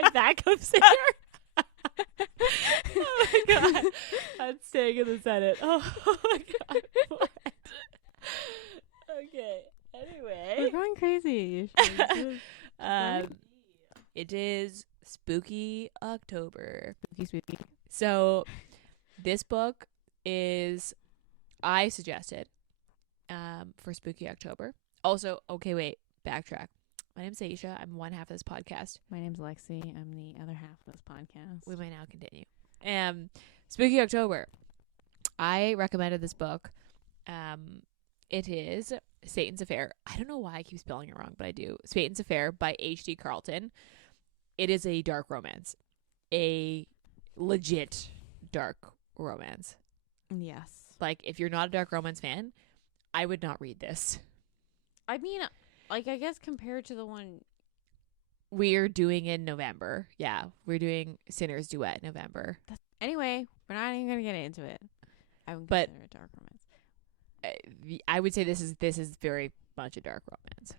my backup singer. Oh my god, I'm staying in the Senate. Oh my god. What? Okay. Anyway, We're going crazy. It is Spooky October. Spooky. So this book is I suggested for Spooky October. Also, okay, wait, backtrack. My name's Ayesha. I'm one half of this podcast. My name's Lexi. I'm the other half of this podcast. We might now continue. Spooky October. I recommended this book. It is Satan's Affair. I don't know why I keep spelling it wrong, but I do. Satan's Affair by H.D. Carlton. It is a dark romance. A legit dark romance. Yes. Like, if you're not a dark romance fan, I would not read this. I mean, like, I guess compared to the one we're doing in November. Yeah, we're doing Sinner's Duet in November. Anyway, we're not even gonna get into it. I would consider it dark romance. I would say this is very much a dark romance.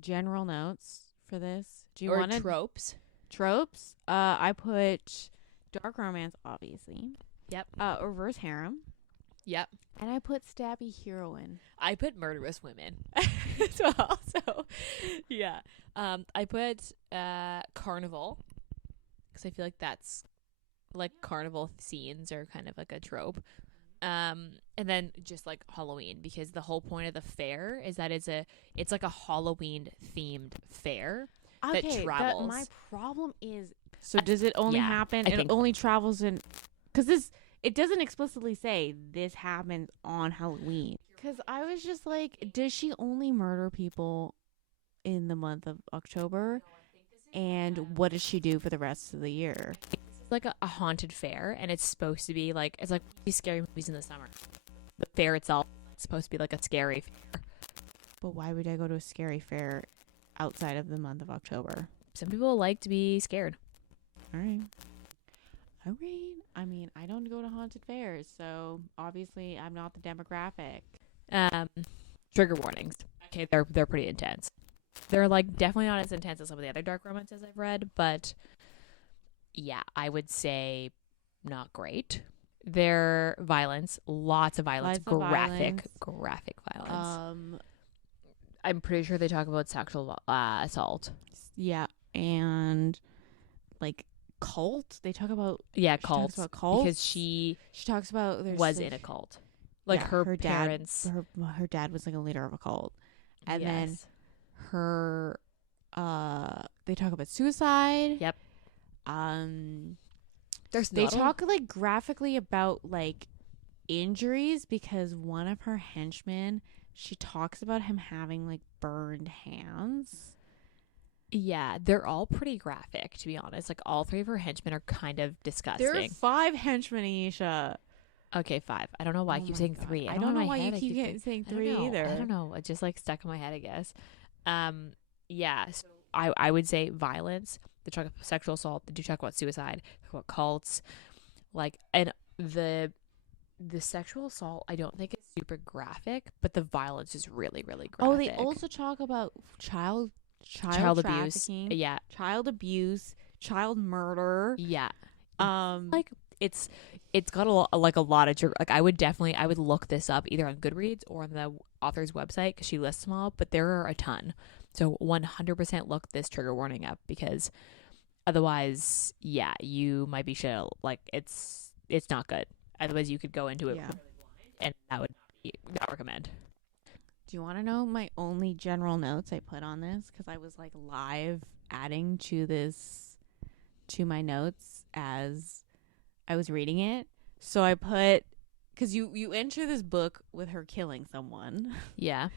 General notes for this. Do you or want tropes? Tropes? I put dark romance, obviously. Yep. Reverse harem. Yep. And I put stabby heroine. I put murderous women as well. So, yeah. I put carnival because I feel like that's like carnival scenes are kind of like a trope. And then just like Halloween, because the whole point of the fair is that it's like a Halloween themed fair that travels. My problem is, so does it only happen? I It think only travels in, because it doesn't explicitly say this happens on Halloween. Because I was just like, does she only murder people in the month of October? And what does she do for the rest of the year? It's like a haunted fair, and it's supposed to be like, it's like these scary movies in the summer. The fair itself is supposed to be like a scary fair. But why would I go to a scary fair outside of the month of October? Some people like to be scared. All right. I mean, I don't go to haunted fairs, so obviously I'm not the demographic. Trigger warnings. Okay, they're pretty intense. They're like definitely not as intense as some of the other dark romances I've read, but yeah, I would say not great. Their violence, lots of violence, graphic violence. I'm pretty sure they talk about sexual assault. Yeah, and like cult. They talk about cults. Talks about cults because she talks about was in a cult. Like her parents, her dad was like a leader of a cult, and then her they talk about suicide. Yep. They talk like graphically about like injuries, because one of her henchmen, she talks about him having like burned hands. Yeah, they're all pretty graphic, to be honest. Like, all three of her henchmen are kind of disgusting. There are 5 henchmen, Ayesha. Okay, 5. I don't know why I keep saying 3. I don't know why you keep saying 3 either. I don't know. It just like stuck in my head, I guess. Yeah. So I would say violence. They talk about sexual assault. They do talk about suicide. Talk about cults. Like, and the sexual assault, I don't think is super graphic, but the violence is really, really graphic. Oh, they also talk about child abuse. Yeah. Child abuse, child murder. Yeah. Like it's got a lot of I would look this up either on Goodreads or on the author's website, because she lists them all, but there are a ton. So 100% look this trigger warning up, because otherwise, yeah, you might be shit. Like, it's not good. Otherwise, you could go into it really blind, and that would not recommend. Do you want to know my only general notes I put on this? Because I was like live adding to my notes as I was reading it. So I put, because you enter this book with her killing someone. Yeah.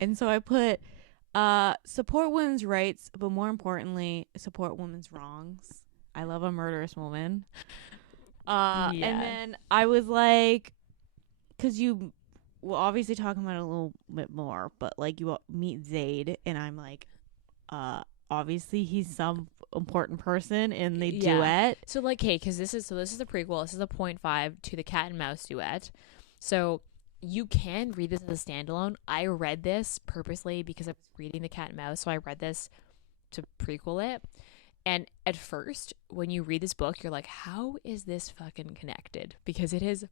And so I put, support women's rights, but more importantly, support women's wrongs. I love a murderous woman. And then I was like, because we're obviously talking about it a little bit more, but like you meet Zade, and I'm like, obviously he's some important person in the duet. So like, hey, because this is a prequel. This is a 0.5 to the Cat and Mouse Duet. So you can read this as a standalone. I read this purposely because I was reading the Cat and Mouse, so I read this to prequel it. And at first, when you read this book, you're like, how is this fucking connected? Because it is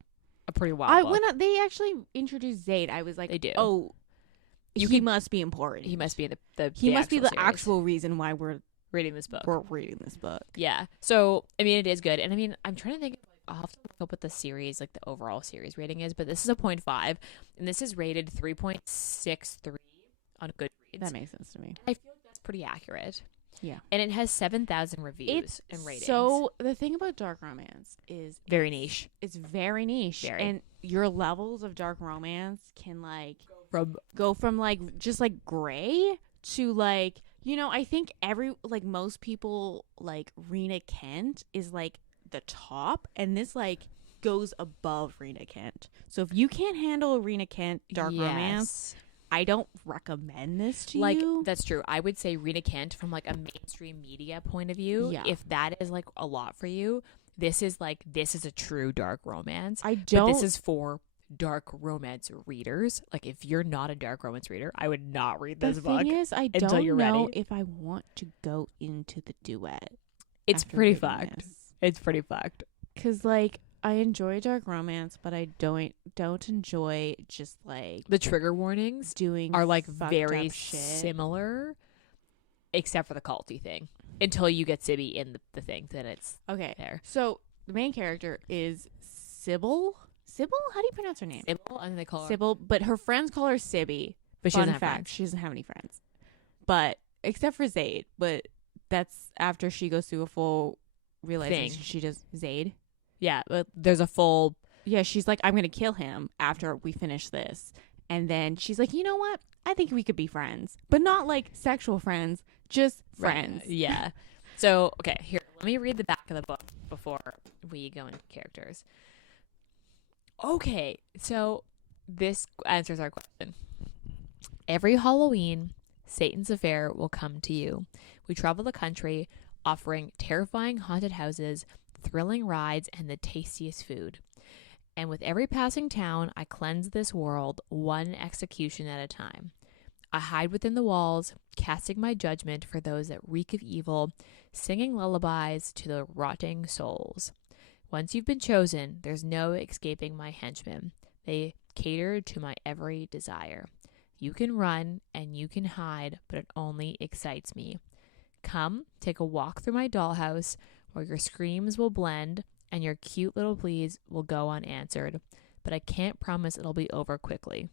a pretty wild book. When they actually introduced Zade, I was like, they do. Oh, he must be important. He must be the He must be the series. actual reason why we're reading this book. We're reading this book. Yeah. So, I mean, it is good. And I mean, I'm trying to think, I'll have to look up what the series, like the overall series rating is, but this is a 0.5, and this is rated 3.63 on Goodreads. That makes sense to me. I feel like that's pretty accurate. Yeah. And it has 7,000 reviews and ratings. So the thing about dark romance is very niche. It's very niche. Very. And your levels of dark romance can like go from like just like gray to like, you know, I think most people like Rena Kent is like the top, and this like goes above Rena Kent. So if you can't handle Rena Kent dark romance, I don't recommend this to you. That's true. I would say Rena Kent from like a mainstream media point of view. Yeah. If that is like a lot for you, this is a true dark romance. But this is for dark romance readers. Like if you're not a dark romance reader, I would not read this book. The thing is, I until don't you're know ready. if I want to go into the duet. It's pretty fucked. It's pretty fucked. Cause like I enjoy dark romance, but I don't enjoy just like the trigger warnings are like very similar, except for the culty thing. Until you get Sibby in the thing, then it's okay there. So the main character is Sybil. Sybil? How do you pronounce her name? Sybil. I think they call her Sybil, but her friends call her Sibby. But she doesn't have friends. She doesn't have any friends. But except for Zade. But that's after she goes through a full realization. She does Zade. Yeah, but there's a full... Yeah, she's like, I'm going to kill him after we finish this. And then she's like, you know what? I think we could be friends. But not like sexual friends, just friends. Right. Yeah. So, okay, here, let me read the back of the book before we go into characters. Okay, so this answers our question. Every Halloween, Satan's affair will come to you. We travel the country, offering terrifying haunted houses, thrilling rides, and the tastiest food. And with every passing town, I cleanse this world one execution at a time. I hide within the walls, casting my judgment for those that reek of evil, singing lullabies to the rotting souls. Once you've been chosen, there's no escaping my henchmen. They cater to my every desire. You can run and you can hide, but it only excites me. Come, take a walk through my dollhouse, where your screams will blend and your cute little pleas will go unanswered. But I can't promise it'll be over quickly.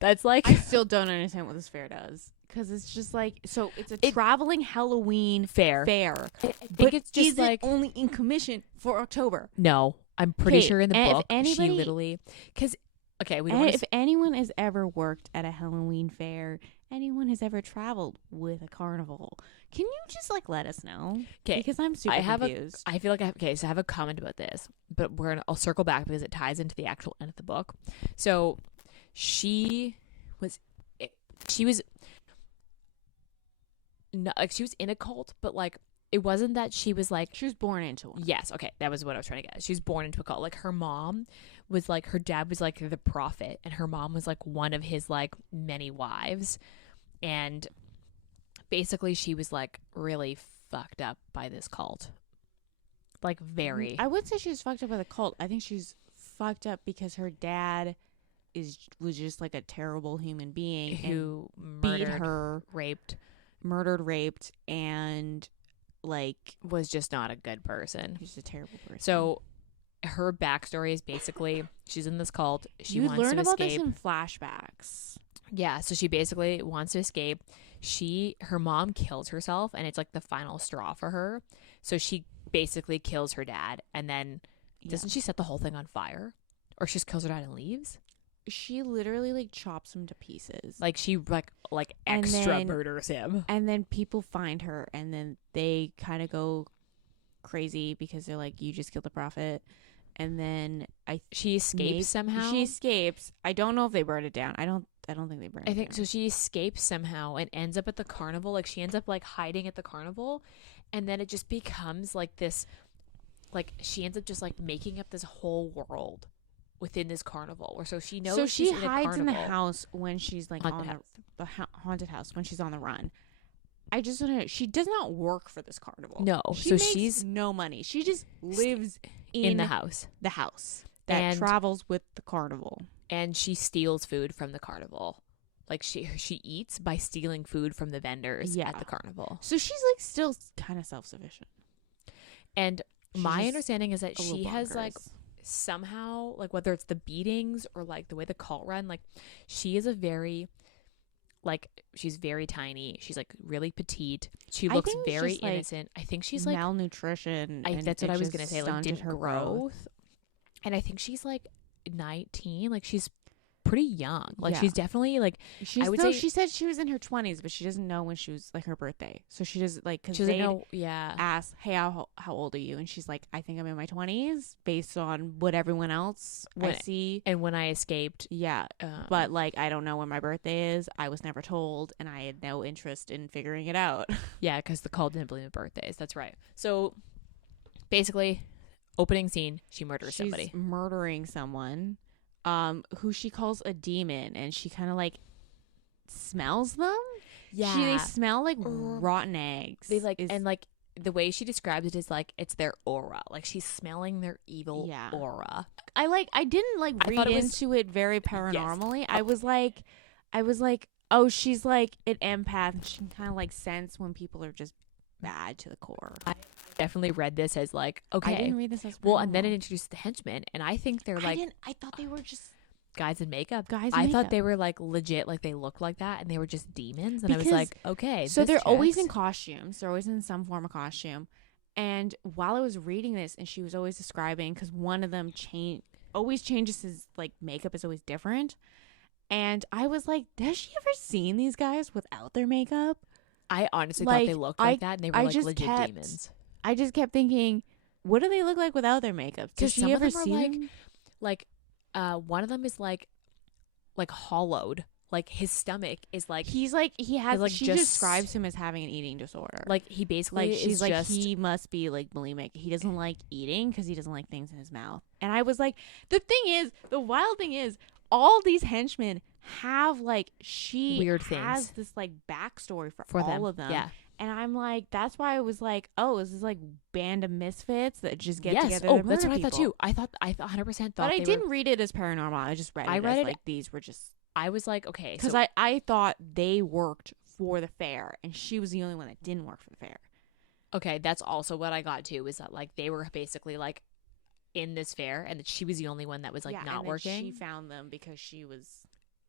That's like... I still don't understand what this fair does. Because it's just like... So it's a traveling Halloween fair. I think it's just like... only in commission for October? No. I'm pretty sure in the book, anybody, she literally... Because... Okay, if anyone has ever worked at a Halloween fair, anyone has ever traveled with a carnival, can you just like let us know? Okay, because I'm super confused. I feel like so I have a comment about this, but I'll circle back because it ties into the actual end of the book. So she was not, like, she was in a cult, but like it wasn't that she was like... She was born into one. Yes, okay, that was what I was trying to get. She was born into a cult. Like her mom was like, her dad was like the prophet, and her mom was like one of his like many wives, and basically she was like really fucked up by this cult. Like very... I wouldn't say she was fucked up by the cult. I think she's fucked up because her dad was just like a terrible human being who beat her, murdered, raped, and like was just not a good person. He's a terrible person. So her backstory is basically she's in this cult. She wants to escape. You learn about this in flashbacks. Yeah, so she basically wants to escape. Her mom kills herself, and it's like the final straw for her. So she basically kills her dad, and then doesn't she set the whole thing on fire? Or she just kills her dad and leaves? She literally like chops him to pieces. Like she like extra murders him. And then people find her, and then they kind of go crazy because they're like, you just killed the prophet. And then she escapes somehow. She escapes. I don't know if they burned it down. I don't think they burned it down. I think so. She escapes somehow and ends up at the carnival. Like she ends up like hiding at the carnival, and then it just becomes like this. Like she ends up just like making up this whole world within this carnival. Or so she knows. So she she's in a hides in the carnival. house when she's like Haunted on the haunted house when she's on the run. I just don't know. She does not work for this carnival. No, she so makes she's no money. She just lives in the house. The house that And- travels with the carnival. And she steals food from the carnival. Like she eats by stealing food from the vendors Yeah. at the carnival. So she's like still kind of self-sufficient. And She's my just understanding is that a little she has like bonkers. somehow, like whether it's the beatings or like the way the cult run, like she is a very, like she's very tiny. She's like really petite. She I looks think it's very just, like, innocent. I think she's like malnutrition. I, and that's what it I was just gonna say. Like stunted didn't her grow. growth. And I think she's like 19. Like she's pretty young. Like Yeah. she's definitely like She's, I would no, say she said she was in her 20s, but she doesn't know when she was like her birthday. So she doesn't like because she doesn't they know. Yeah. asked, "Hey, how old are you?" And she's like, "I think I'm in my 20s," based on what everyone else I When- see. And when I escaped, Yeah, but like I don't know when my birthday is. I was never told, and I had no interest in figuring it out. yeah, because the cult didn't believe in birthdays. That's right. So basically, opening scene, she murders She's somebody. murdering someone, who she calls a demon, and she kind of like smells them. They smell like rotten eggs. They like and like the way she describes it is like it's their aura. Like she's smelling their evil Yeah. aura. I didn't like I read thought it was- into it very paranormally. I was like, oh, she's like an empath, and she can kind of like sense when people are just bad to the core. I definitely read this as like I okay. didn't read this as Well, and then it paranormal. introduced the henchmen, and I think they're like I thought they were just guys in makeup. guys. I in thought makeup. they were like legit, like they looked like that, and they were just demons. And I was Because- like, okay. So this they're always in checks. costumes. They're always in some form of costume. And while I was reading this, and she was always describing, because one of them always changes his like makeup is always different. And I was like, has she ever seen these guys without their makeup? I honestly like, thought they looked like that, and they were I like just legit kept- demons. I just kept thinking, what do they look like without their makeup? Does 'Cause she some of ever them are see like- them? Like, one of them is like hollowed. Like his stomach is like He's like he has. like, she just- describes him as having an eating disorder. like he basically Like she's is like just he must be like bulimic. He doesn't like eating because he doesn't like things in his mouth. And I was like, the wild thing is, all these henchmen have like she Weird has things. this like backstory for for all them. of them. Yeah. And I'm like, that's why I was like, oh, is this like band of misfits that just get Yes. together? Oh, to that's murder what I thought people? too. I 100% thought. But I they didn't Were, read it as paranormal. I just read it I read as it- like these were just I was like, okay, because so I thought they worked for the fair, and she was the only one that didn't work for the fair. okay, that's also what I got too. Is that like they were basically like in this fair, and that she was the only one that was like Yeah, not and then working. She found them because she was,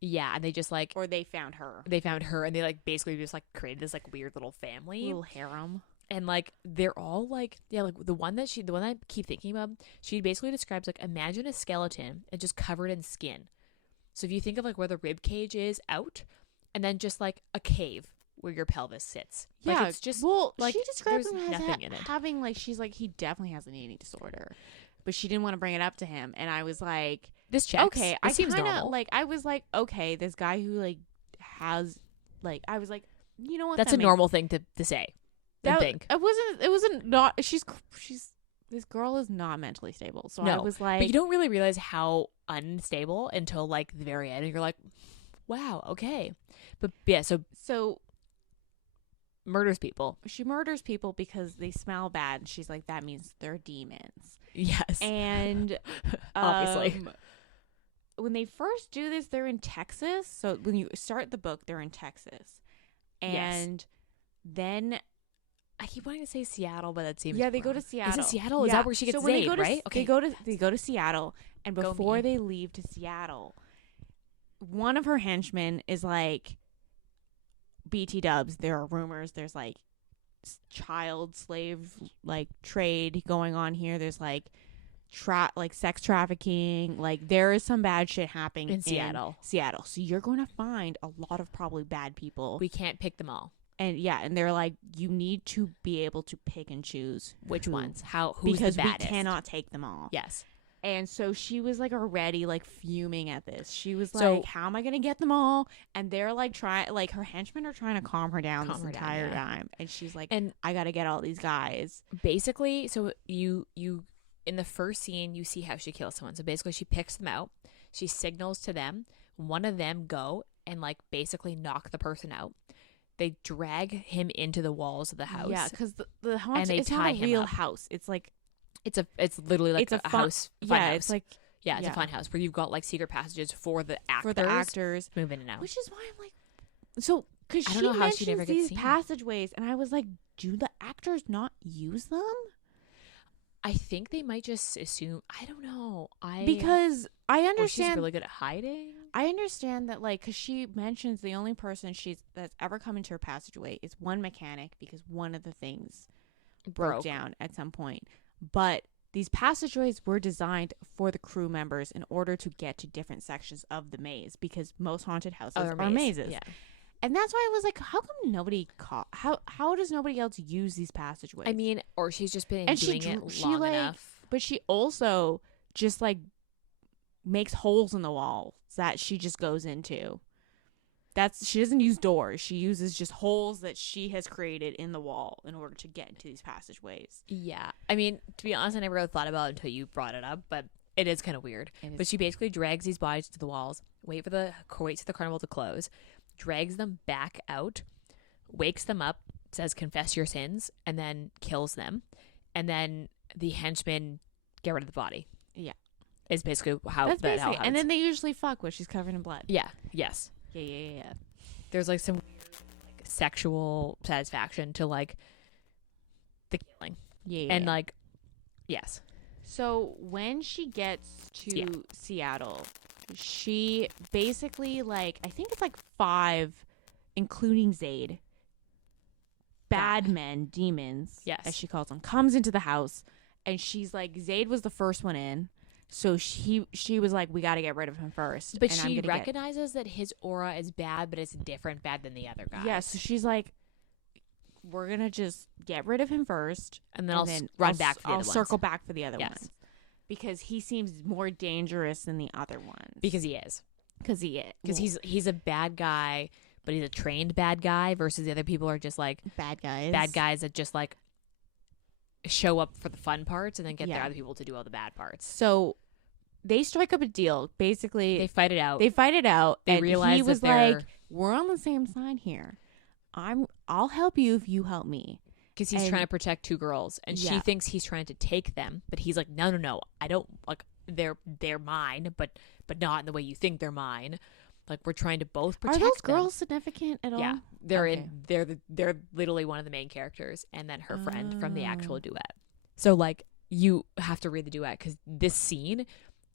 Yeah, and they just like or they found her. they found her, and they like basically just like created this like weird little family. Little harem. And like they're all like like the one that I keep thinking about, she basically describes like imagine a skeleton and just covered in skin. So if you think of like where the rib cage is out, and then just like a cave where your pelvis sits. Like, Yeah, it's just well, like she describes there's him as nothing in it. having like she's like he definitely has an eating disorder, but she didn't want to bring it up to him, and I was like, this checks. okay, This I seems kind normal. of like I was like, okay, this guy who like has like I was like, you know what? That's that a makes- normal thing to say. I That think. it wasn't not. She's this girl is not mentally stable. So I No, was like, But you don't really realize how unstable until like the very end, and you're like, wow, okay. But yeah, so murders people. she murders people because they smell bad, and she's like, that means they're demons. Yes. And Obviously. when they first do this, they're in Texas. So when you start the book, they're in Texas, and then I keep wanting to say Seattle, but that seems they go wrong. to Seattle. Is it Seattle? Is Yeah. that where she gets so when they Zade, go to, right? Okay. They go to Seattle, and Go before me. they leave to Seattle, one of her henchmen is like, BT dubs. There are rumors. There's like child slave like trade going on here. There's like sex trafficking. Like there is some bad shit happening In Seattle. Seattle. So you're going to find a lot of probably bad people. We can't pick them all. And yeah, and they're like, you need to be able to pick and choose Which who- ones? Who's because the we baddest? cannot take them all. Yes. And so she was like already like fuming at this. She was So- like, how am I going to get them all? And they're like her henchmen are trying to calm her down this entire yeah. time. And she's like, And I got to get all these guys. basically, so you in the first scene, you see how she kills someone. So basically, she picks them out. She signals to them. One of them go and like basically knock the person out. They drag him into the walls of the house. Yeah, because the haunted, and they it's tie not a him real up. house. It's like It's literally like a house. Fun house. It's like it's a fun house where you've got like secret passages for the actors to move in and out. Which is why I'm like, so because I she don't know how she mentions never gets these seen. passageways, and I was like, do the actors not use them? I think they might just assume. I don't know. Because I Or understand she's really good at hiding. I understand that, like, because she mentions the only person that's ever come into her passageway is one mechanic because one of the things broke down at some point. But these passageways were designed for the crew members in order to get to different sections of the maze because most haunted houses are mazes. Yeah. And that's why I was like, how come nobody how does nobody else use these passageways? I mean, or she's just been And doing it long enough. But she also just like makes holes in the wall that she just goes into. She doesn't use doors. She uses just holes that she has created in the wall in order to get into these passageways. Yeah. I mean, to be honest, I never really thought about it until you brought it up, but it is kind of weird. But she basically drags these bodies to the walls, waits for the carnival to close, drags them back out, wakes them up, says confess your sins, and then kills them. And then the henchmen get rid of the body. Yeah. Is basically how That's that basically, and then they usually fuck when she's covered in blood. Yeah. Yes. Yeah. There's like some weird, like, sexual satisfaction to like the killing. Yeah. And like, yes. So when she gets to Seattle, she basically like, I think it's like 5, including Zade, bad men, demons, as she calls them, comes into the house, and she's like, Zade was the first one in. So she was like, we got to get rid of him first. But she recognizes that his aura is bad, but it's different bad than the other guys. Yeah, so she's like, we're going to just get rid of him first. And then I'll run back for the other ones. I'll circle back for the other ones. Because he seems more dangerous than the other ones. Because he is. Because he is. Because he's a bad guy, but he's a trained bad guy versus the other people are just like bad guys. Bad guys that just like show up for the fun parts and then get the other people to do all the bad parts. So they strike up a deal. Basically, they fight it out. They realize he was like, "We're on the same side here. I'll help you if you help me." Because he's trying to protect 2 girls, and she thinks he's trying to take them, but he's like, "No, I don't like they're mine, but not in the way you think they're mine. Like we're trying to both protect them." Are those girls significant at all? Yeah, they're literally one of the main characters, and then her friend from the actual duet. So like you have to read the duet because this scene,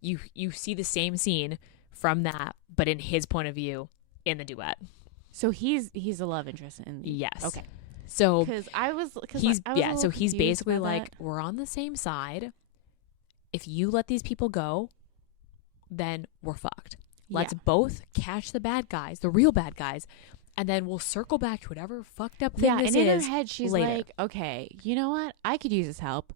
you see the same scene from that, but in his point of view in the duet. So he's a love interest in yes. Okay. So he's basically like, we're on the same side. If you let these people go, then we're fucked. Let's both catch the bad guys, the real bad guys, and then we'll circle back to whatever fucked up thing this is. And in her head, she's later. like, okay, you know what? I could use his help,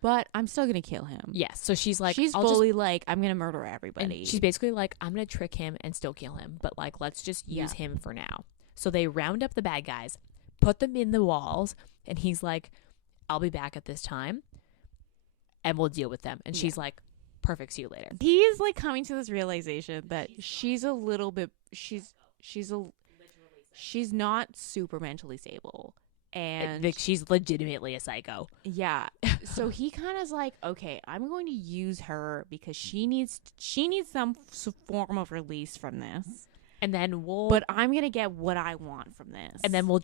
but I'm still going to kill him. Yes. So she's like, like, I'm going to murder everybody. And she's basically like, I'm going to trick him and still kill him, but like, let's just use him for now. So they round up the bad guys, put them in the walls, and he's like, I'll be back at this time and we'll deal with them. And she's like, perfect, see you later. He's like coming to this realization that she's not super mentally stable, and she's legitimately a psycho. Yeah. So he kind of is like, okay, I'm going to use her because she needs some form of release from this. And then but I'm going to get what I want from this. And then we'll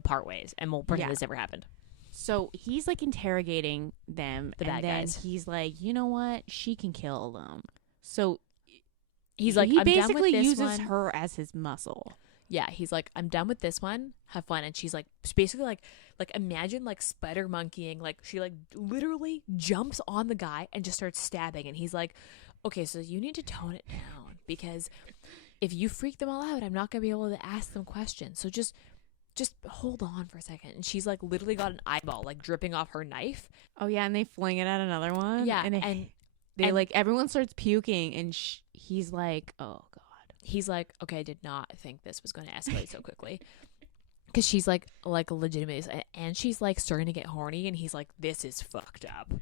part ways and we'll pretend this never happened. So he's like interrogating them, the bad guys. He's like, you know what? She can kill them. So he's like, he I'm basically done with this uses one. her as his muscle. Yeah, he's like, I'm done with this one. Have fun. And she's like, basically like imagine like spider monkeying. Like she like literally jumps on the guy and just starts stabbing. And he's like, okay, so you need to tone it down because if you freak them all out, I'm not gonna be able to ask them questions. So just hold on for a second. And she's like literally got an eyeball like dripping off her knife. Oh yeah, and they fling it at another one. Yeah, and like everyone starts puking, and he's like, oh god. He's like, okay, I did not think this was going to escalate so quickly. Because she's like legitimate, and she's like starting to get horny, and he's like, this is fucked up.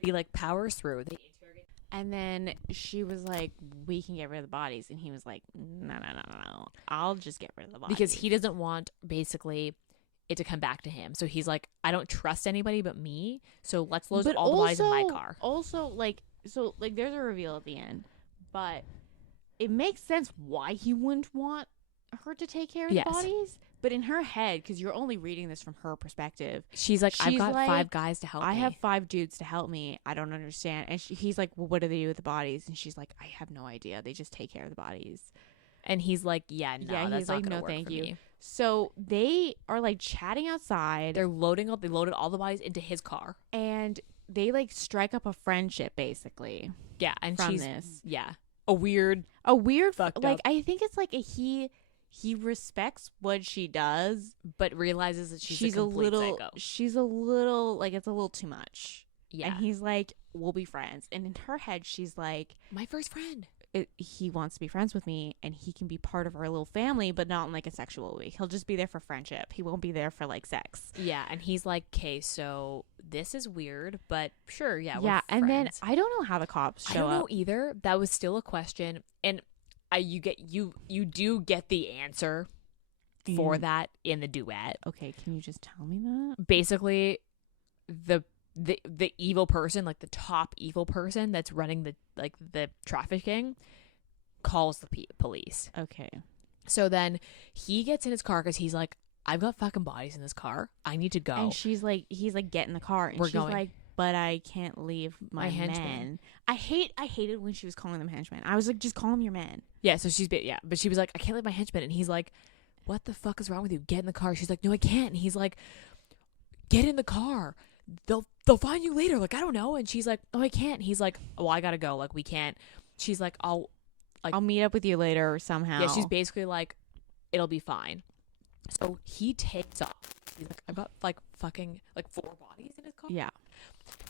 He like powers through. They interrogate. And then she was like, we can get rid of the bodies. And he was like, no. I'll just get rid of the bodies. Because he doesn't want basically it to come back to him. So he's like, I don't trust anybody but me. So let's load all the bodies in my car. Also, like, so like there's a reveal at the end. But it makes sense why he wouldn't want her to take care of the bodies. But in her head, because you're only reading this from her perspective, she's like, I've got 5 guys to help me. I have 5 dudes to help me. I don't understand. And he's like, well, what do they do with the bodies? And she's like, I have no idea. They just take care of the bodies. And he's like, that's he's not like, gonna no, work thank for you. me. So they are like chatting outside. They loaded all the bodies into his car. And they like strike up a friendship, basically. Yeah, and from she's this. Yeah. A weird fucked like up. I think it's like he respects what she does, but realizes that she's a little psycho. She's a little like, it's a little too much. Yeah. And he's like, we'll be friends. And in her head, she's like, my first friend. He wants to be friends with me, and he can be part of our little family, but not in like a sexual way. He'll just be there for friendship. He won't be there for like sex. Yeah. And he's like, okay, so this is weird, but sure. Yeah. Yeah. We're and friends. then I don't know how the cops show up. I don't know either. That was still a question. And you do get the answer for that in the duet. Okay, can you just tell me that? Basically, the evil person, like the top evil person that's running the trafficking, calls the police. Okay. So then he gets in his car because he's like, I've got fucking bodies in this car. I need to go. And he's like, get in the car. And she's like, but I can't leave my henchmen. I hated when she was calling them henchmen. I was like, just call them your men. Yeah, so but she was like, I can't leave my henchmen. And he's like, what the fuck is wrong with you? Get in the car. She's like, no, I can't. And he's like, get in the car. They'll find you later. Like, I don't know. And she's like, oh, I can't. And he's like, oh, I gotta go. Like, we can't. She's like, I'll meet up with you later somehow. Yeah, she's basically like, it'll be fine. So he takes off. He's like, I've got like fucking like 4 bodies in his car. Yeah.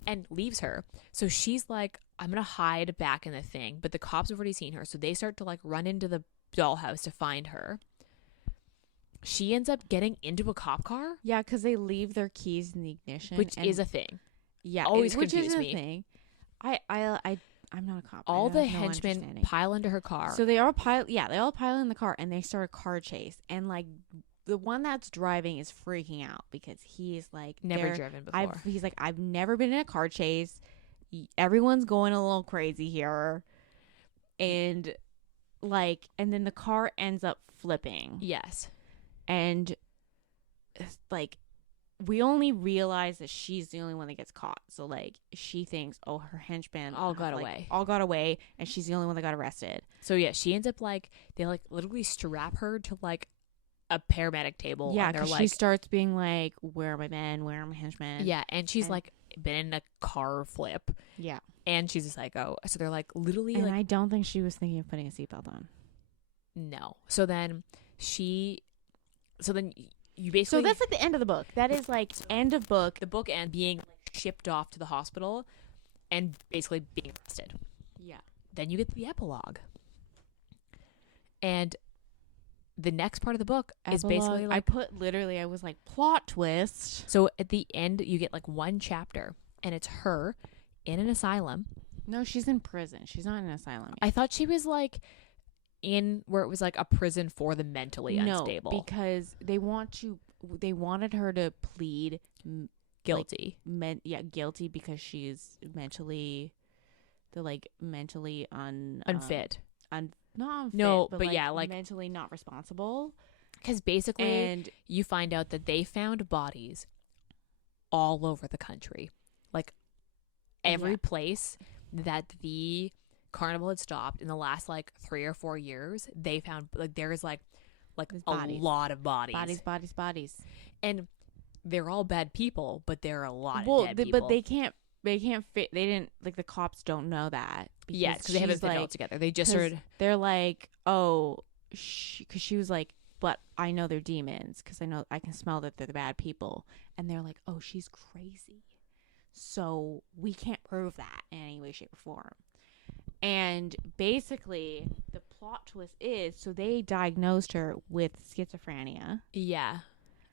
And leaves her. So she's like, I'm gonna hide back in the thing. But the cops have already seen her. So they start to like run into the dollhouse to find her. She ends up getting into a cop car. Yeah, because they leave their keys in the ignition, which is a thing. Yeah, always which confused is me. A thing. I'm not a cop. All the henchmen pile into her car. So they all pile. Yeah, they all pile in the car, and they start a car chase. And like the one that's driving is freaking out because he's like never driven before. He's like, I've never been in a car chase. Everyone's going a little crazy here, and then the car ends up flipping. Yes. And like we only realize that she's the only one that gets caught. So like she thinks, oh, her henchmen all got away, and she's the only one that got arrested. So yeah, she ends up like they like literally strap her to like a paramedic table. Yeah, because she starts being like, where are my men? Where are my henchmen? Yeah, and she's like been in a car flip. Yeah, and she's a psycho. So they're like literally. And I don't think she was thinking of putting a seatbelt on. No. So then you basically. So that's like the end of the book. That is like end of book. The book end being like, shipped off to the hospital and basically being arrested. Yeah. Then you get the epilogue. And the next part of the book is basically like. I was like, plot twist. So at the end, you get like 1 chapter and it's her in an asylum. No, she's in prison. She's not in an asylum yet. I thought she was like. In where it was like a prison for the mentally unstable. No, because they wanted her to plead guilty. Guilty because she's mentally unfit. Not unfit. No, but like mentally not responsible. Because basically, you find out that they found bodies all over the country, like every place that the carnival had stopped in the last like 3 or 4 years. They found like there's like a lot of bodies, and they're all bad people, but there are a lot of dead people. But they can't fit. They didn't like the cops don't know that. Yes, because they haven't put it all together. They just started. They're like, oh, because she was like, but I know they're demons because I can smell that they're the bad people, and they're like, oh, she's crazy, so we can't prove that in any way, shape, or form. And basically, the plot twist is, so they diagnosed her with schizophrenia. Yeah.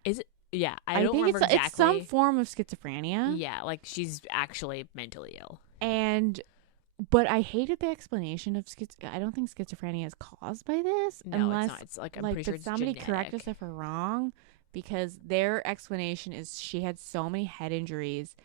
Is it? Yeah, I don't think remember exactly. it's some form of schizophrenia. Yeah, like she's actually mentally ill. But I hated the explanation of I don't think schizophrenia is caused by this. No, unless, it's not. It's like, I'm pretty sure it's somebody genetic. correct us if we're wrong, because their explanation is she had so many head injuries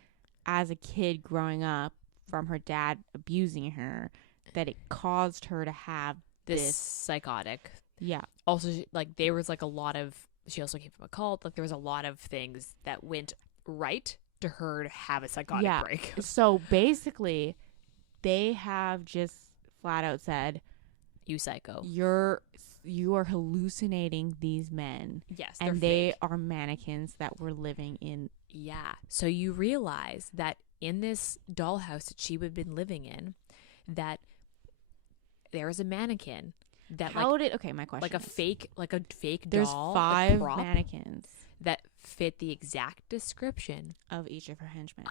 as a kid growing up from her dad abusing her that it caused her to have this psychotic. Yeah. Also, like, there was like a lot of. She also came from a cult. Like, there was a lot of things that went right to her to have a psychotic break. So basically, they have just flat out said, "You psycho. You are hallucinating these men." Yes, and they are mannequins that were living in. Yeah. So you realize that in this dollhouse that she would have been living in, that there is a mannequin. That my question like a fake there's doll. There's 5 mannequins that fit the exact description of each of her henchmen.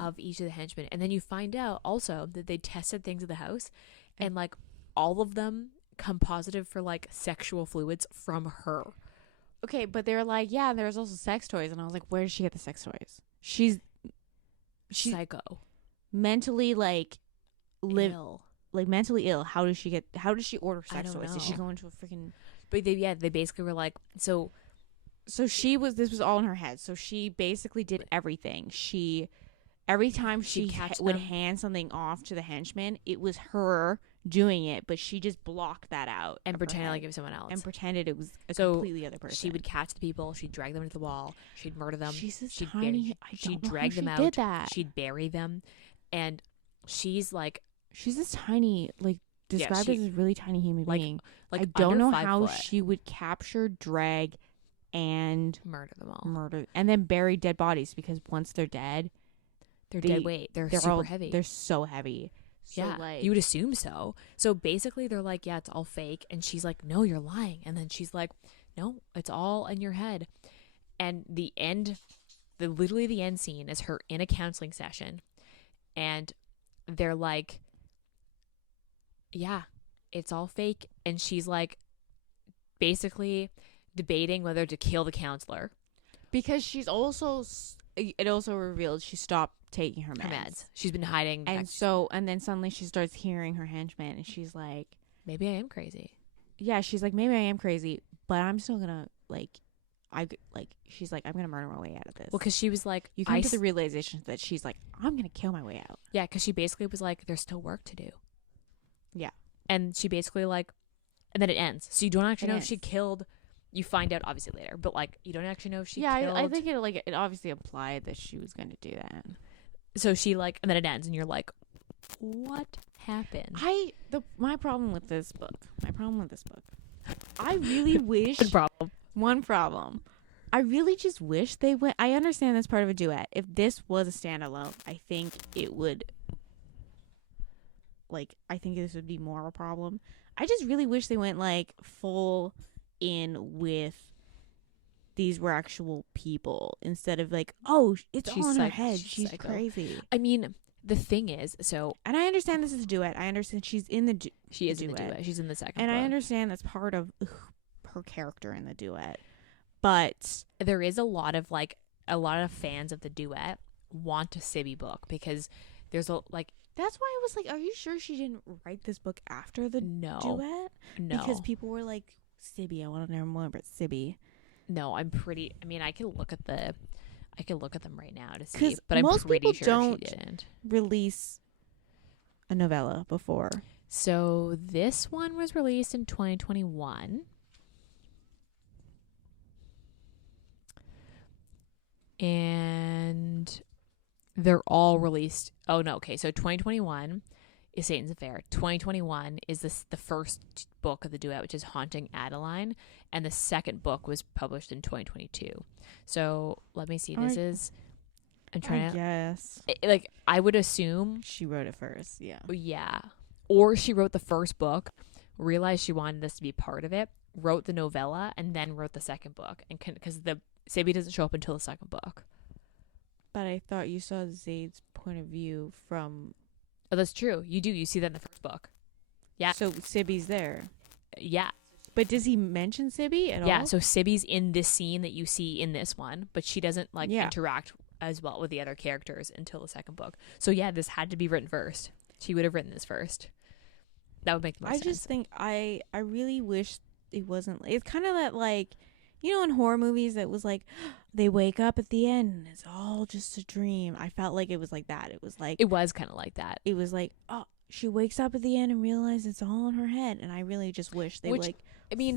And then you find out also that they tested things at the house, and like all of them come positive for like sexual fluids from her. Okay, but they're like, yeah, there's also sex toys, and I was like, where did she get the sex toys? She's psycho, mentally ill. Like mentally ill. How does she order sex toys? Know. Did she go into a freaking? But they basically were like, so this was all in her head. So she basically did everything. Every time she would hand something off to the henchman, it was her doing it, but she just blocked that out and pretended like it was someone else, and pretended it was a completely other person. She would catch the people, she'd drag them into the wall, she'd murder them. She's tiny. She'd drag them out. She'd bury them, and she's this tiny, like, described as a really tiny human being. Like I don't know how she would capture, drag, and murder them all. And then bury dead bodies, because once they're dead, they're dead weight. They're super heavy. They're so heavy. So yeah, you would assume so. So basically, they're like, yeah, it's all fake. And she's like, no, you're lying. And then she's like, no, it's all in your head. And literally the end scene is her in a counseling session. And they're like, yeah, it's all fake. And she's like, basically debating whether to kill the counselor. Because it also revealed she stopped taking her meds. She's been hiding. And then suddenly she starts hearing her henchmen, and she's like, maybe I am crazy. Yeah, she's like, maybe I am crazy, but I'm still gonna she's like, I'm gonna murder my way out of this. Well, because she was like, you come to the realization that she's like, I'm gonna kill my way out. Yeah, because she basically was like, there's still work to do. Yeah. And she basically and then it ends. So you don't actually know if she killed. You find out obviously later, but like, you don't actually know if she killed. Yeah, I think it obviously implied that she was going to do that. So she and then it ends, and you're like, what happened? My problem with this book. I really wish. One problem. I really just wish they went. I understand that's part of a duet. If this was a standalone, I think it would. I think this would be more of a problem. I just really wish they went full in with these were actual people, instead of it's all in her head. She's psycho. Crazy. I mean, the thing is, and I understand this is a duet. I understand she's in the she is in the duet. She's in the second and book. I understand that's part of her character in the duet, but there is a lot of fans of the duet want a Sibby book, because there's that's why I was like, are you sure she didn't write this book after the duet? No, because people were like, Sibby, I want to know more about Sibby. No, I can look at them right now to see, but I'm most pretty people sure don't she didn't release a novella before. So this one was released in 2021. And they're all released. Oh no, okay. So 2021 is Satan's Affair. 2021 is the first book of the duet, which is Haunting Adeline, and the second book was published in 2022. So let me see. This is. I'm trying to guess. I would assume she wrote it first. Yeah. Yeah. Or she wrote the first book, realized she wanted this to be part of it, wrote the novella, and then wrote the second book. And because the Sibby doesn't show up until the second book. But I thought you saw Zade's point of view from. Oh, that's true. You do. You see that in the first book. Yeah. So Sibby's there. Yeah. But does he mention Sibby at all? Yeah, so Sibby's in this scene that you see in this one, but she doesn't interact as well with the other characters until the second book. So yeah, this had to be written first. She would have written this first. That would make the most sense. I just think I really wish it wasn't. It's kind of that, like, you know, in horror movies that was like they wake up at the end and it's all just a dream. I felt like it was like that. It was kind of like that. It was like, oh, she wakes up at the end and realizes it's all in her head, and I really just wish they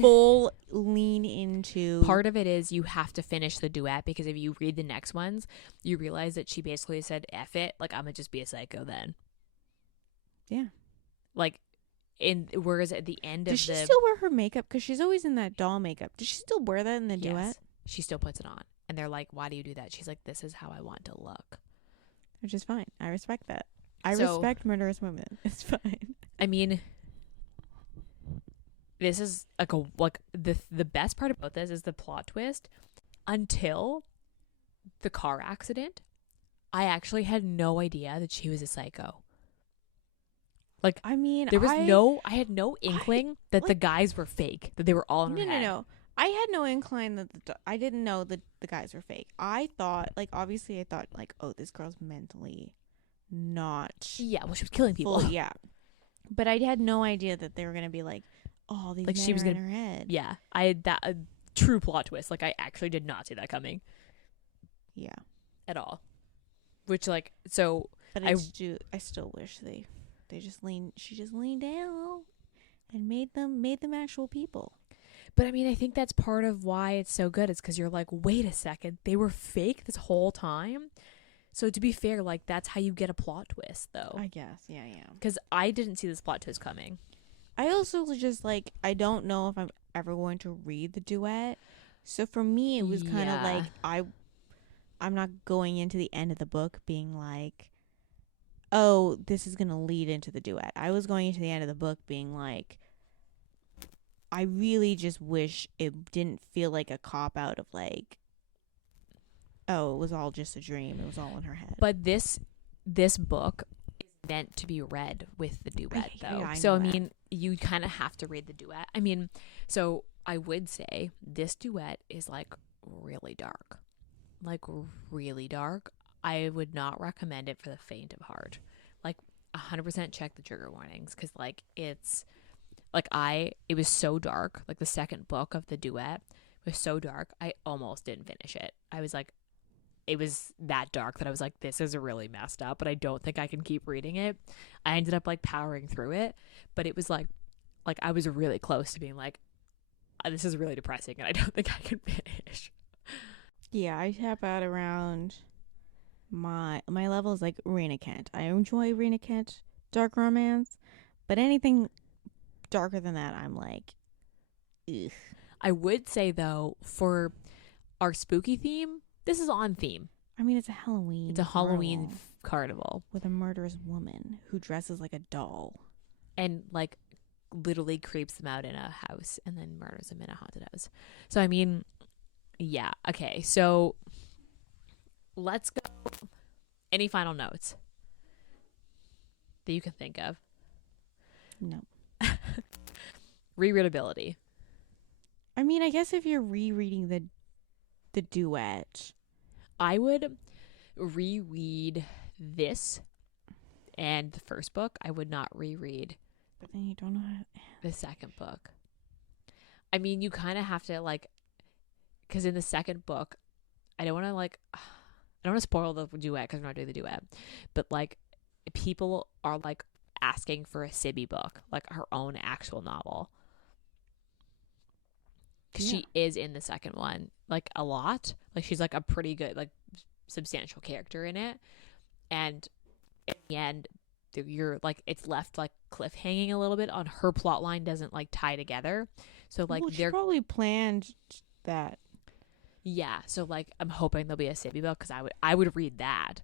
full lean into. Part of it is you have to finish the duet, because if you read the next ones, you realize that she basically said, F it, like, I'm gonna just be a psycho then. Yeah. Like, whereas at the end Does she still wear her makeup? Because she's always in that doll makeup. Does she still wear that in the duet? She still puts it on. And they're like, why do you do that? She's like, this is how I want to look. Which is fine. I respect that. I respect murderous women. It's fine. I mean, this is the best part about this is the plot twist. Until the car accident, I actually had no idea that she was a psycho. Like, I mean, I had no inkling that the guys were fake, that they were all in her head. No. I had no inkling that I didn't know that the guys were fake. I thought, like, obviously I thought, like, oh, this girl's mentally not. Yeah, well, she was killing people. Fully, yeah. But I had no idea that they were going to be like, oh, these men are in her head. Yeah. I had that true plot twist. Like, I actually did not see that coming. Yeah. At all. Which, like, so. But I still wish she just leaned down and made them actual people. But I mean, I think that's part of why it's so good. It's because you're like, wait a second, they were fake this whole time. So to be fair, like, that's how you get a plot twist, though. I guess, yeah. Because I didn't see this plot twist coming. I also just, like, I don't know if I'm ever going to read the duet. So for me, it was kind of like I'm not going into the end of the book being like, oh, this is going to lead into the duet. I was going into the end of the book being like, I really just wish it didn't feel like a cop-out of, like, oh, it was all just a dream. It was all in her head. But this book is meant to be read with the duet, though. Yeah, I mean, you kind of have to read the duet. I mean, so I would say this duet is, like, really dark. Like, really dark. I would not recommend it for the faint of heart. Like, 100% check the trigger warnings, because, like, it's like it was so dark. Like, the second book of the duet was so dark, I almost didn't finish it. I was like, it was that dark that I was like, this is really messed up, but I don't think I can keep reading it. I ended up, like, powering through it, but it was like I was really close to being like, this is really depressing and I don't think I can finish. Yeah, I tap out around my level is like Rena Kent. I enjoy Rena Kent dark romance, but anything darker than that, I'm like, ugh. I would say, though, for our spooky theme, this is on theme. I mean, it's a Halloween. It's a Halloween carnival with a murderous woman who dresses like a doll and, like, literally creeps them out in a house and then murders them in a haunted house. So I mean, yeah. Okay, so let's go. Any final notes that you can think of? No. Rereadability. I mean, I guess if you're rereading the duet, I would reread this and the first book. I would not reread. But then you don't know the second book. I mean, you kind of have to, like, because in the second book, I don't want to spoil the duet because we're not doing the duet, but, like, people are, like, asking for a Sibby book, like her own actual novel, because she is in the second one, like, a lot. Like, she's, like, a pretty good, like, substantial character in it, and in the end, you're, like, it's left, like, cliffhanging a little bit on her plot line doesn't, like, tie together. So, like, she probably planned that. Yeah, so, like, I'm hoping there'll be a Sibby book, because I would read that,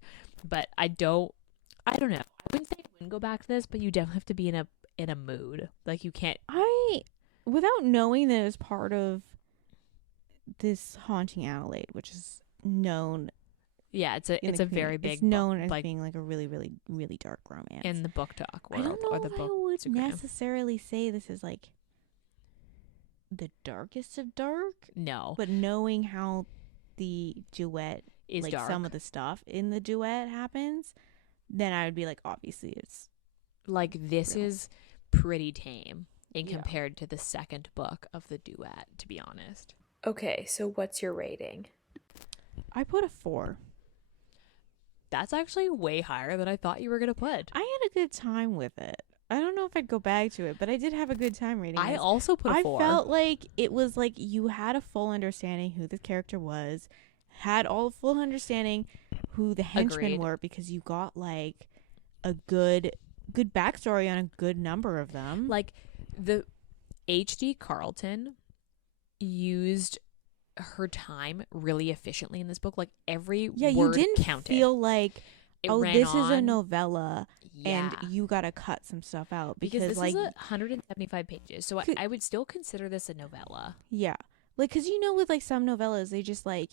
but I don't know. I wouldn't say I wouldn't go back to this, but you definitely have to be in a mood. Like, you can't. Without knowing that it's part of this Haunting Adelaide, which is known. Yeah, it's a very big. It's known as, like, being, like, a really, really, really dark romance in the book talk world. I don't know or the if book I would Instagram. necessarily say this is, like, the darkest of dark. No. But knowing how the duet Is like dark. some of the stuff in the duet happens, then I would be like, obviously it's like this real. is pretty tame in Yeah. compared to the second book of the duet, to be honest. Okay, so what's your rating? I put a 4. That's actually way higher than I thought you were gonna put. I had a good time with it. I don't know if I'd go back to it, but I did have a good time reading I this. also put a 4. I felt like it was like you had a full understanding who the character was, had all full understanding who the henchmen Agreed. were, because you got like a good backstory on a good number of them. Like the HD Carlton used her time really efficiently in this book. Like every yeah, you word didn't counted. feel like It oh, ran this is a on. novella Yeah. and you gotta cut some stuff out because this like is 175 pages, so Could- I would still consider this a novella. yeah, like because with like some novellas they just like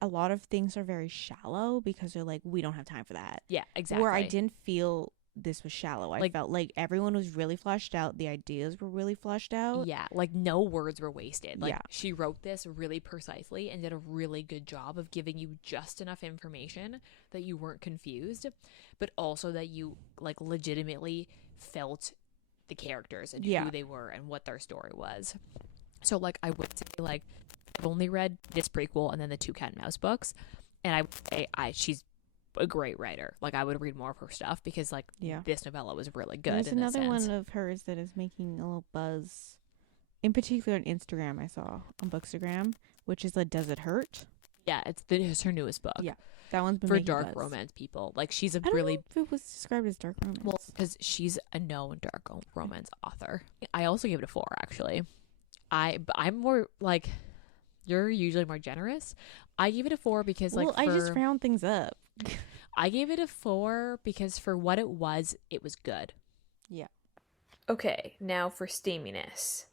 a lot of things are very shallow because they're like we don't have time for that. Yeah, exactly. Where I didn't feel this was shallow. I Like- felt like everyone was really fleshed out. The ideas were really fleshed out. Yeah, like no words were wasted. Like Yeah. she wrote this really precisely and did a really good job of giving you just enough information that you weren't confused, but also that you like legitimately felt the characters and Yeah. who they were and what their story was. So like I would say like I've only read this prequel and then the 2 Cat Mouse books, and I would say she's a great writer. Like I would read more of her stuff because like Yeah. this novella was really good. There's in this another sense. one of hers that is making a little buzz, in particular on Instagram. I saw on Bookstagram, which is like "Does It Hurt?" Yeah, it's her newest book. Yeah, that one's been For making dark buzz. romance people. Like she's a I don't really know if it was described as dark romance. well because she's a known dark romance author. I also gave it a 4 actually. I'm more like you're usually more generous. I gave it a 4 because like I just round things up. I gave it a 4 because for what it was good. Okay, now for steaminess.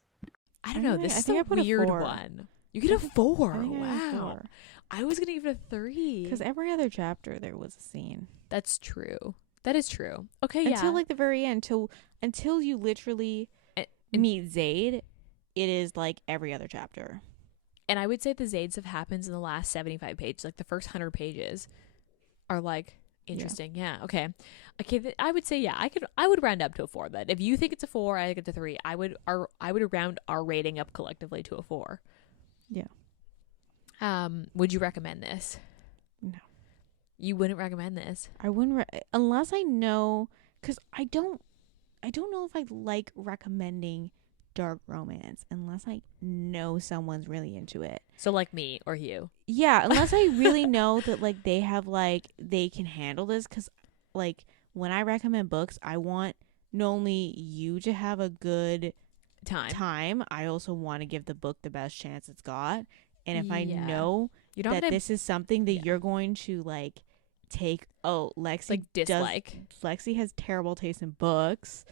I don't know. I This is think I a put a weird 4. one. You get a 4. I think I had a Wow. 4. I was gonna give it a 3. Because every other chapter there was a scene. That's true. That is true. Okay, yeah. Until like the very end, until you literally And- meet Zade, it is like every other chapter. And I would say the Zades have happened in the last 75 pages. Like the first 100 pages are like interesting. Yeah. Okay. I would say I would round up to a 4 then. If you think it's a 4, I think it's a 3. I would round our rating up collectively to a 4. Yeah. Would you recommend this? No. You wouldn't recommend this. I wouldn't unless I know, because I don't know if I like recommending dark romance unless I know someone's really into it. So like me or you. Yeah, unless I really know that like they have like they can handle this, because like when I recommend books, I want not only you to have a good time, I also want to give the book the best chance it's got. And if I Yeah. know You don't that have to this is something that yeah. you're going to like take, oh, Lexi like dislike. Lexi has terrible taste in books.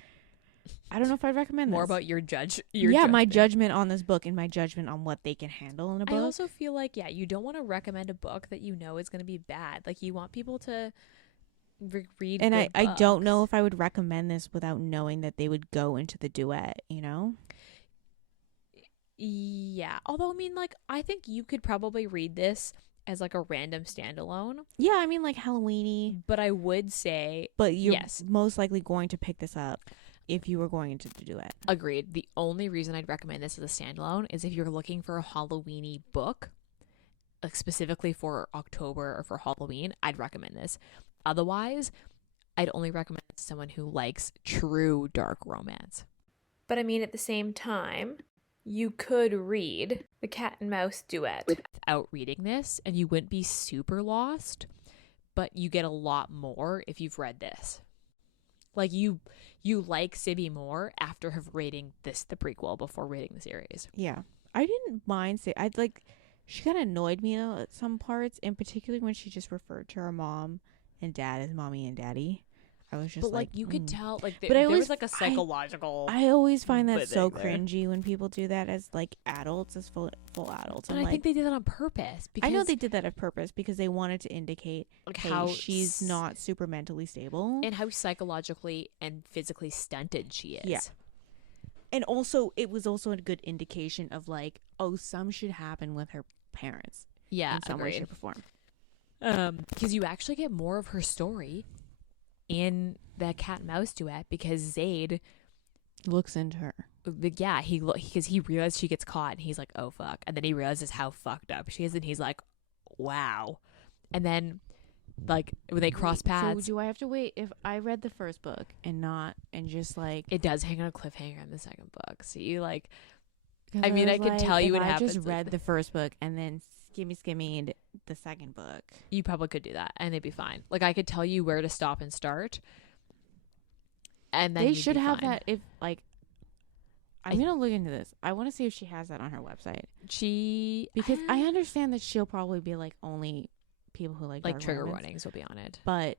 I don't know if I'd recommend More this. about your my judgment on this book and my judgment on what they can handle in a book. I also feel like you don't want to recommend a book that you know is going to be bad. Like you want people to read. And good I don't books. know if I would recommend this without knowing that they would go into the duet, you know? Yeah, although I mean, like I think you could probably read this as like a random standalone. Yeah, I mean like Halloweeny, But I would say but you're yes, most likely going to pick this up if you were going into the duet. agreed. The only reason I'd recommend this as a standalone is if you're looking for a Halloweeny book, like specifically for October or for Halloween. I'd recommend this. Otherwise, I'd only recommend it to someone who likes true dark romance. But I mean, at the same time, you could read the Cat and Mouse Duet. Without reading this, and you wouldn't be super lost, but you get a lot more if you've read this. Like you like Sibby more after have reading the prequel before reading the series. Yeah. I didn't mind she kind of annoyed me at some parts, in particular when she just referred to her mom and dad as mommy and daddy. I was just But like you could tell, like But I there always- was like a psychological. I always find that But so there. cringy when people do that as like adults, as full adults. But I'm I like, think they did that on purpose. Because I know they did that on purpose because they wanted to indicate like hey, how she's not super mentally stable. and how psychologically and physically stunted she is. Yeah. And also, it was also a good indication of like, oh, some should happen with her parents. Yeah, in some way, agreed. shape, or form. Because you actually get more of her story in the Cat Mouse Duet because Zade Looks into her. yeah, because he realized she gets caught and he's like, oh fuck, and then he realizes how fucked up she is and he's like, wow. And then like when they cross paths, So do I have to wait if I read the first book and just like it does hang on a cliffhanger in the second book, so you like, 'cause I mean, I was could tell you if what I happens just read the first book and then skimmied the second book. you probably could do that and it'd be fine. Like I could tell you where to stop and start, and then They you'd should be have fine. that. If like, I'm gonna look into this. I want to see if she has that on her website because I understand that she'll probably be like only people who like dark trigger romance, warnings will be on it. but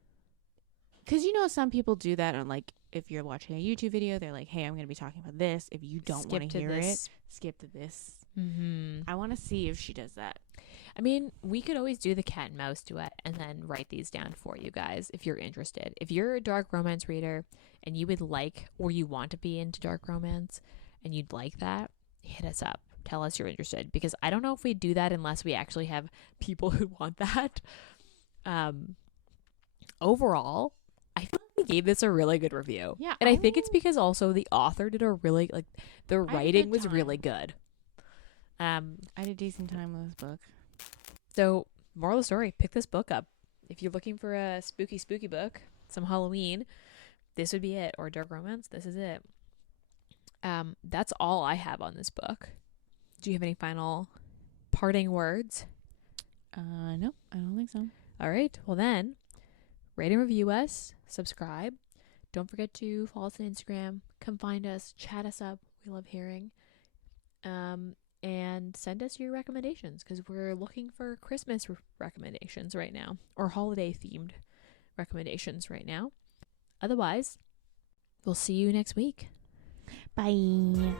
because some people do that on like if you're watching a YouTube video, they're like, hey, I'm gonna be talking about this. If you don't want to hear it, skip to this. Mm-hmm. I want to see if she does that. I mean, we could always do the Cat and Mouse Duet and then write these down for you guys if you're interested. If you're a dark romance reader and you would like or you want to be into dark romance and you'd like that, hit us up. Tell us you're interested, because I don't know if we do that unless we actually have people who want that. Overall, I feel like we gave this a really good review. Yeah, And I think it's because also the author did a really, like, the had a writing good was time. really good. I had a decent time with this book. So, moral of the story, pick this book up. If you're looking for a spooky book, some Halloween, this would be it. Or dark romance, this is it. That's all I have on this book. Do you have any final parting words? No, I don't think so. All right. Well then, rate and review us, subscribe. Don't forget to follow us on Instagram. Come find us, chat us up. We love hearing. And send us your recommendations, because we're looking for Christmas recommendations right now, or holiday themed recommendations right now. Otherwise, we'll see you next week. Bye.